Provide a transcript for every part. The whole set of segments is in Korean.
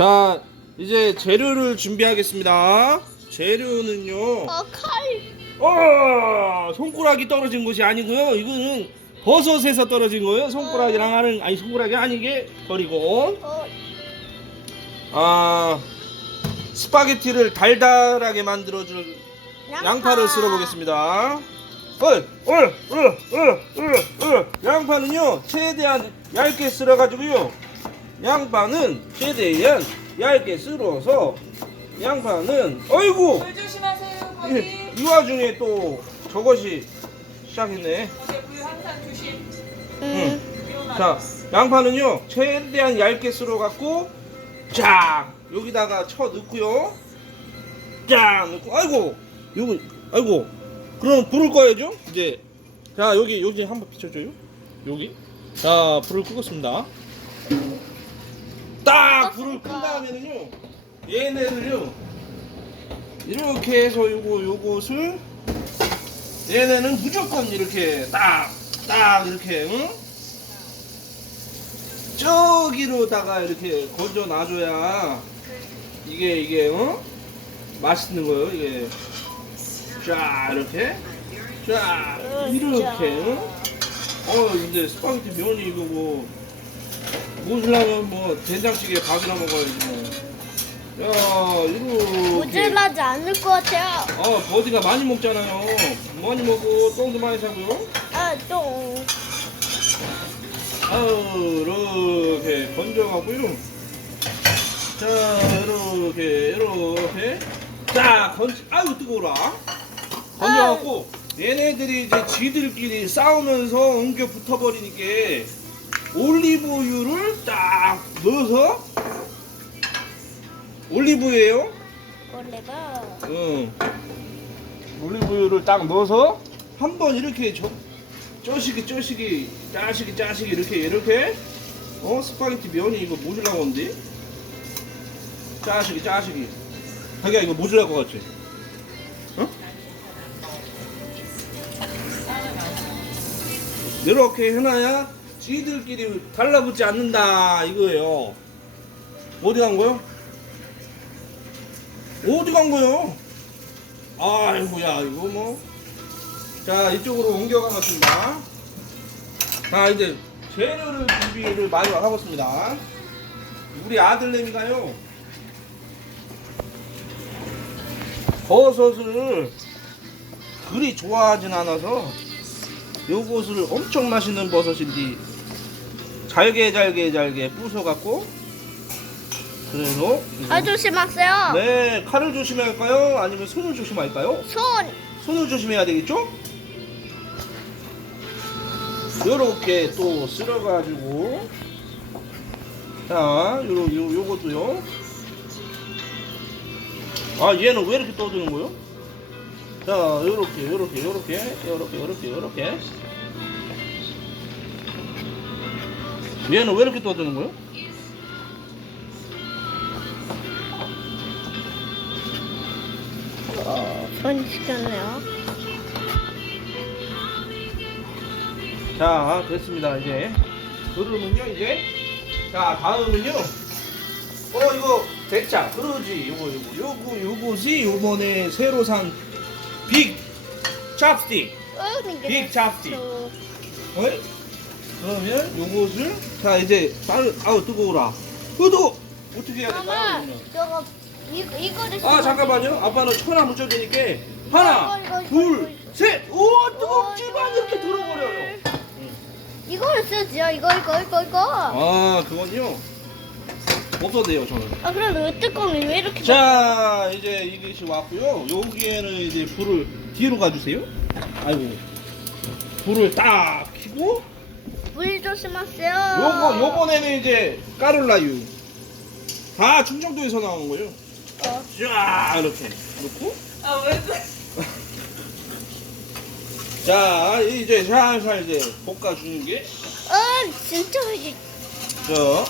자, 이제 재료를 준비하겠습니다. 재료는요. 어, 칼. 어, 손가락이 떨어진 것이 아니고요. 이거는 버섯에서 떨어진 거예요. 손가락이랑 하는 아니 손가락이 아니게 버리고 어, 아 스파게티를 달달하게 만들어 줄 양파를 쓸어 보겠습니다. 얼, 얼, 얼, 얼, 얼, 얼. 양파는요 최대한 얇게 쓸어 가지고요. 양파는 최대한 얇게 쓸어서 양파는 어이구 물 조심하세요 거기 이, 이 와중에 또 저것이 시작했네. 항상 조심 음. 위험하다 자, 양파는요 최대한 얇게 쓸어 갖고 쫙 여기다가 쳐 넣고요. 쫙 넣고 아이고 요거 아이고 그럼 불을 꺼야죠. 이제 자 여기 여기 한번 비춰줘요. 여기 자 불을 끄겠습니다. 딱 불을 끈 다음에는요 얘네를요 이렇게 해서 요거 요것을 얘네는 무조건 이렇게 딱 딱 이렇게 응? 저기로다가 이렇게 건져 놔줘야 이게 이게 어? 맛있는 거예요 이게 쫙 이렇게 쫙 이렇게 응? 어 근데 스파게티 면이 이거 뭐 모질라면 뭐 된장찌개 밥이나 먹어야지 뭐 야 이렇게 모질라지 않을 것 같아요. 어 버디가 많이 먹잖아요. 많이 먹고 똥도 많이 싸고요 아, 똥. 아우 이렇게 건져가고요. 자 이렇게 이렇게. 자 건져 아유 뜨거워라. 건져갖고 얘네들이 이제 지들끼리 싸우면서 엉겨 붙어버리니까 올리브유를 딱 넣어서 올리브유예요 원래가. 응. 올리브유를 딱 넣어서 한 번 이렇게 저, 쪼시기 쪼시기 짜시기 짜시기 이렇게 이렇게 어 스파게티 면이 이거 모질라 건데 짜시기 짜시기 자기야 이거 모질랄 것 같지? 어? 이렇게 해놔야 지들끼리 달라붙지 않는다 이거예요 어디 간 거요? 어디 간 거요? 아이고야 이거 뭐. 자 이쪽으로 옮겨가겠습니다. 자 이제 재료를 준비를 많이 하겠습니다. 우리 아들내미가요. 버섯을 그리 좋아하진 않아서 요것을 엄청 맛있는 버섯인지 잘게 잘게 잘게 부숴갖고 그래서 아, 조심하세요. 네, 칼을 조심해야 할까요? 아니면 손을 조심할까요? 손. 손을 조심해야 되겠죠? 요렇게 또 쓸어가지고 자, 요, 요, 요것도요 아, 얘는 왜 이렇게 떠드는 거요? 자, 요렇게, 요렇게, 요렇게, 요렇게, 요렇게, 요렇게. 얘는 왜 이렇게 떠드는 거요? 어, 손 시켰네요. 자 됐습니다 이제. 그러면요 이제? 자 다음은요. 어 이거 대짜 그러지. 요거 요거. 요거 요것이 요번에 새로 산 빅 찹스틱 어, 빅 찹스틱 어이? 그러면 요것을 자 이제 빨 아우 뜨거워라 어 뜨거 어떻게 해야 엄마, 그러면? 저거 이거 이거를. 아 잠깐만요 아빠는 천하 묻혀주니까 하나 이거, 이거, 이거, 둘셋 우와 뜨겁지만 이렇게 들어버려요 이거를 쓰지요. 이거 이거 이거 이거. 아 그건요 없어도 돼요 저는. 아, 그럼 왜 뚜껑이 왜 이렇게? 자 이제 이것이 왔고요. 여기에는 이제 불을 뒤로 가주세요. 아이고. 불을 딱 켜고. 물 조심하세요. 요거 요번에는 이제 까를라유. 다 충청도에서 나온 거예요. 어. 쫙 이렇게 놓고. 아왜 그래? 자 이제 살살 이제 볶아주는 게. 아, 진짜 맛있. 자,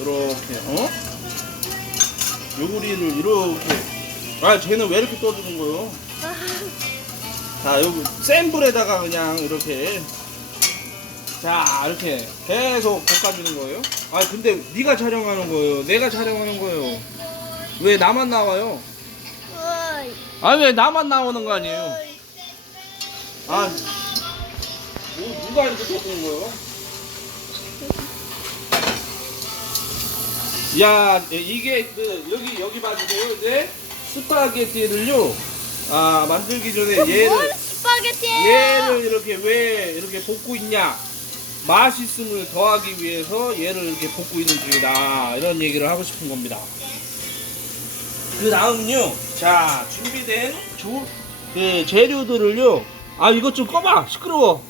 이렇게, 어? 요구리를 이렇게. 아, 쟤는 왜 이렇게 떠주는 거요? 아, 자, 여기 센 불에다가 그냥 이렇게 자 이렇게 계속 볶아주는 거예요. 아 근데 네가 촬영하는 거예요. 내가 촬영하는 거예요. 왜 나만 나와요? 아 왜 나만 나오는 거 아니에요? 아 뭐, 누가 이렇게 볶는 거예요? 야 이게 그 여기 여기 봐주세요. 이제 스파게티를요 아 만들기 전에 뭔 얘를 스파게티예요? 얘를 이렇게 왜 이렇게 볶고 있냐? 맛있음을 더하기 위해서 얘를 이렇게 볶고 있는 중이다. 이런 얘기를 하고 싶은 겁니다. 그 다음은요. 자, 준비된 조, 그 재료들을요. 아, 이것 좀 꺼봐. 시끄러워.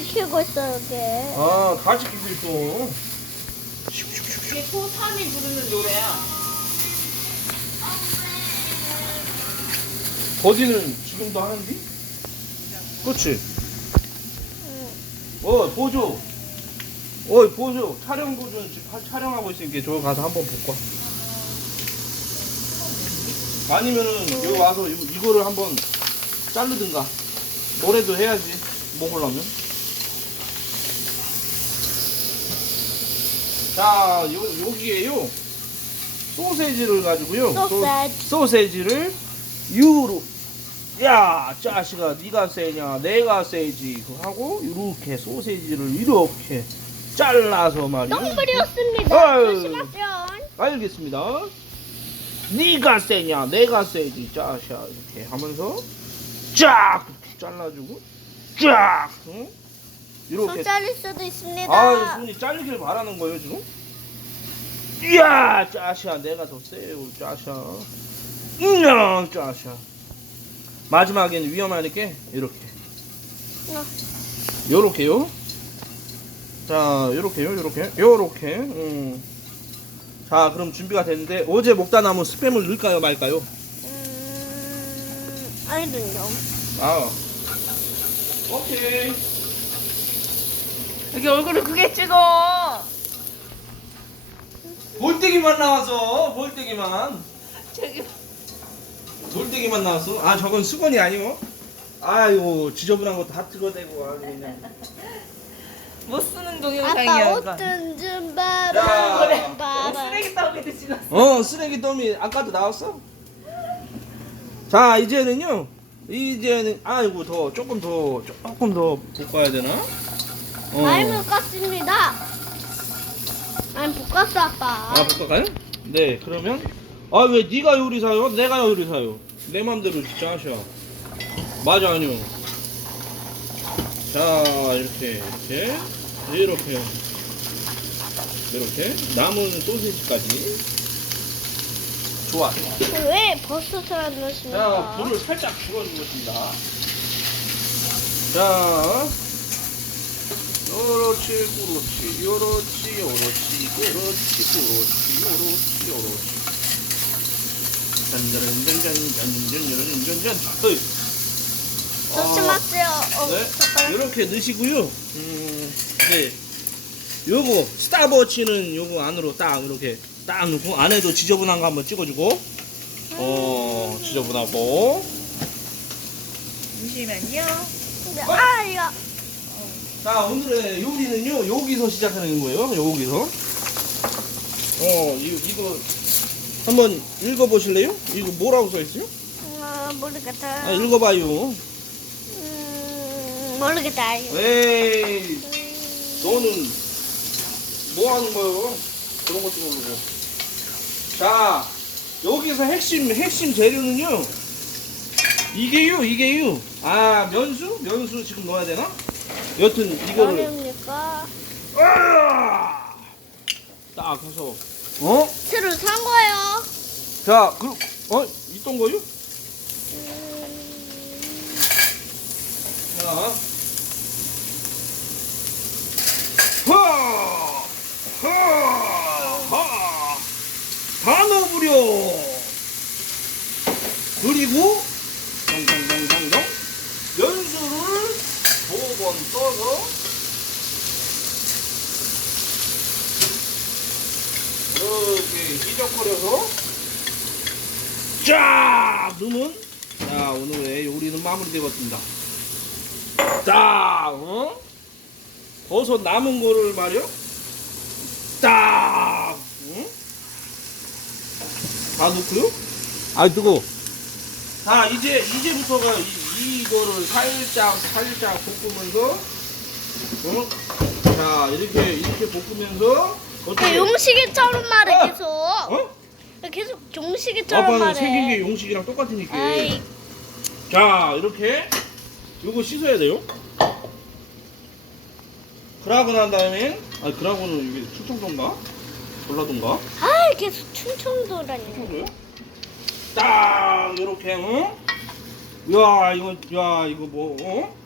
이거 다 지키고 있어 여기. 아, 다 지키고 있어. 이게 토삼이 부르는 노래야. 버디는 지금도 하는디? 그치? 응. 어, 보조. 어, 보조. 촬영 보조 지금 하- 촬영하고 있으니까 저기 가서 한번 볼까? 아니면은 여기 와서 이, 이거를 한번 자르든가. 노래도 해야지. 먹으려면. 자, 요, 여기에요. 소세지를 가지고요. 소- 소세지. 소세지를 유로 야 짜식아 네가 세냐 내가 세지 하고 이렇게 소세지를 이렇게 잘라서 말이야. 아유. 조심하세요. 알겠습니다 네가 세냐 내가 세지 짜샤 이렇게 하면서 쫙 이렇게 잘라주고 쫙 응? 이렇게. 손 자를 수도 있습니다. 아 손이 잘리길 바라는 거예요 지금? 이야 짜샤 내가 더 세요 짜샤. 이야 짜샤. 마지막에는 위험하니까 이렇게. 어. 요렇게요. 자 요렇게요 요렇게. 요렇게 음. 자 그럼 준비가 됐는데 어제 먹다 남은 스팸을 넣을까요 말까요? 음, 아니든요. 아. 오케이 여기 얼굴을 크게 찍어. 볼때기만 나와서 볼때기만 저기 돌덩이만 나왔어? 아 저건 수건이 아니오? 아이고 지저분한 거다 뜯어대고 아주 그냥 못 쓰는 아빠 동영상이야. 이거. 옷좀 좀 야. 봐봐. 그래. 봐봐. 쓰레기 따위도 지났어. 어 쓰레기 더미 아까도 나왔어? 자 이제는요 이제는 아이고 더 조금 더 조금 더 볶아야 되나? 어. 많이 묶었습니다. 많이 묶었어 아빠. 아 볶아가요? 네 그러면 아 왜 네가 요리사요? 내가 요리사요 내 맘대로 진짜 하셔 맞아 아니요 자 이렇게 이렇게 이렇게 이렇게 남은 소시지까지 좋아 왜 버섯을 안자 넣으십니까? 불을 살짝 줄여주겠습니다 자 요렇지 그렇지 요렇지 요렇지 그렇지 그렇지 요렇지 요렇지. 짠짠짠짠짠짠짠짠짠 조심하세요. 어, 네? 잠깐만. 요렇게 넣으시고요. 음, 네. 요거 스타버치는 요거 안으로 딱 이렇게 딱 넣고 안에도 지저분한 거 한번 찍어주고. 어 지저분하고. 잠시만요. 근데, 아 이거 자 오늘의 요리는요 여기서 시작하는 거예요 여기서 어 이거, 이거 한번 읽어보실래요? 이거 뭐라고 써있어요? 아, 모르겠다. 아, 읽어봐요 음, 모르겠다. 에이 너는 뭐 하는 거예요? 그런 것도 모르고 자 여기서 핵심 핵심 재료는요 이게요 이게요 아 면수? 면수 지금 넣어야 되나? 여튼 이거를 어렵니까? 으아! 딱 해서 어? 새로 산 거예요. 자, 그, 어? 있던 거요? 음, 자. 하! 하! 하! 다 넣어버려! 그리고, 떠서, 이렇게 희적거려서, 쫙 넣으면, 자, 오늘의 요리는 마무리되었습니다. 자, 어? 버섯 남은 거를 말이요. 딱, 응? 다 넣고요. 아, 뜨거. 자, 이제 이제부터가 이, 이거를 살짝 살짝 볶으면서, 어? 자, 이렇게 이렇게 볶으면서 어떻게? 용식이처럼 말해 아! 계속. 어? 계속 용식이처럼 아빠는 말해. 생긴 게 용식이랑 똑같으니까. 아이, 자, 이렇게 요거 씻어야 돼요. 그러고 난 다음에 아 그러고는 이게 충청도인가? 전라도인가? 아 계속 충청도라니. 충청도요? 딱 이렇게 어? 야 이거 야 이거 뭐 어?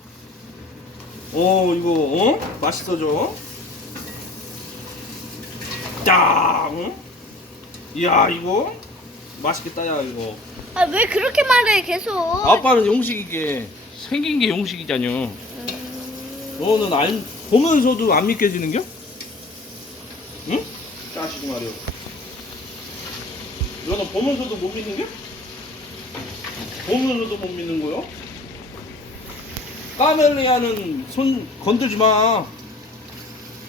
어 이거 어? 맛있어져. 딱 어? 야 이거 맛있겠다 야 이거. 아 왜 그렇게 말해 계속? 아빠는 용식이게 생긴 게 용식이잖여. 음, 너는 안 보면서도 안 믿겨지는겨? 응? 자식이 말이야. 너는 보면서도 못 믿는겨? 보면서도 못 믿는 거요? 까멜리아는 손 건들지 마.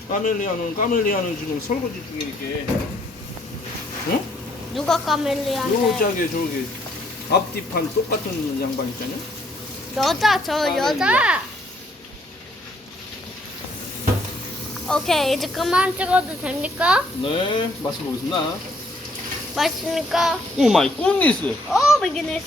까멜리아는 까멜리아는 지금 설거지 중에 이렇게. 응? 누가 까멜리아인데? 요 짝에 저기 앞뒤판 똑같은 양반 있잖아요. 여자 저 까멜리아. 여자. 오케이 이제 그만 찍어도 됩니까? 네, 맛을 보겠습니다. 맛있습니까? 오 마이 굿니스. 오 마이 굿네스.